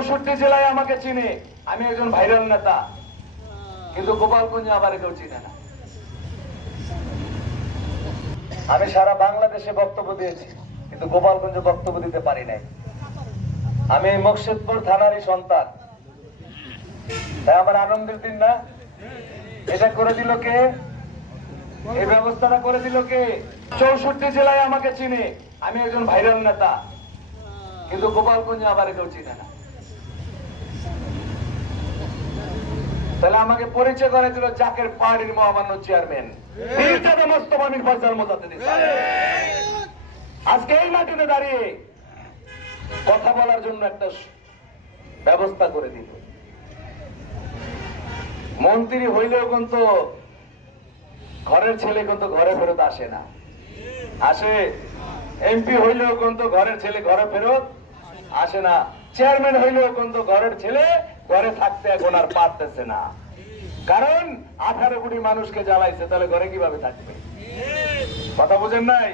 64 জেলায় আমাকে চিনে, আমি একজন ভাইরাল নেতা, কিন্তু গোপালগঞ্জে আবার কেউ চিনে না। আমি সারা বাংলাদেশে বক্তব্য দিয়েছি, কিন্তু গোপালগঞ্জে বক্তব্য দিতে পারি নাই। আমি এই মুর্শিদপুর থানারই সন্তান, তাই আমার আনন্দের দিন না? এটা করে দিল কে? এই ব্যবস্থাটা করে দিল কে? 64 জেলায় আমাকে চিনে, আমি একজন ভাইরাল নেতা, কিন্তু গোপালগঞ্জে আবার কেউ চিনে না। তাহলে আমাকে পরিচয় করে দিল জাকের পাহাড়ির মহামান্য চেয়ারম্যান মির্জাদা মোস্তফা মির ফয়সাল মোজাদ্দেদি সাহেব। আজকে এই মাটিতে দাঁড়িয়ে কথা বলার জন্য একটা ব্যবস্থা করে দিল। মন্ত্রী হইলেও কিন্তু ঘরের ছেলে কিন্তু ঘরে ফেরত আসে না, আসে। এমপি হইলেও কিন্তু ঘরের ছেলে ঘরে ফেরত আসে না। চেয়ারম্যান হইলেও কিন্তু ঘরের ছেলে ঘরে থাকতে এখন আর পারতেছে না, কারণ 18 কোটি মানুষকে জ্বালাইছে, তাহলে ঘরে কিভাবে থাকবে? কথা বুঝেন নাই?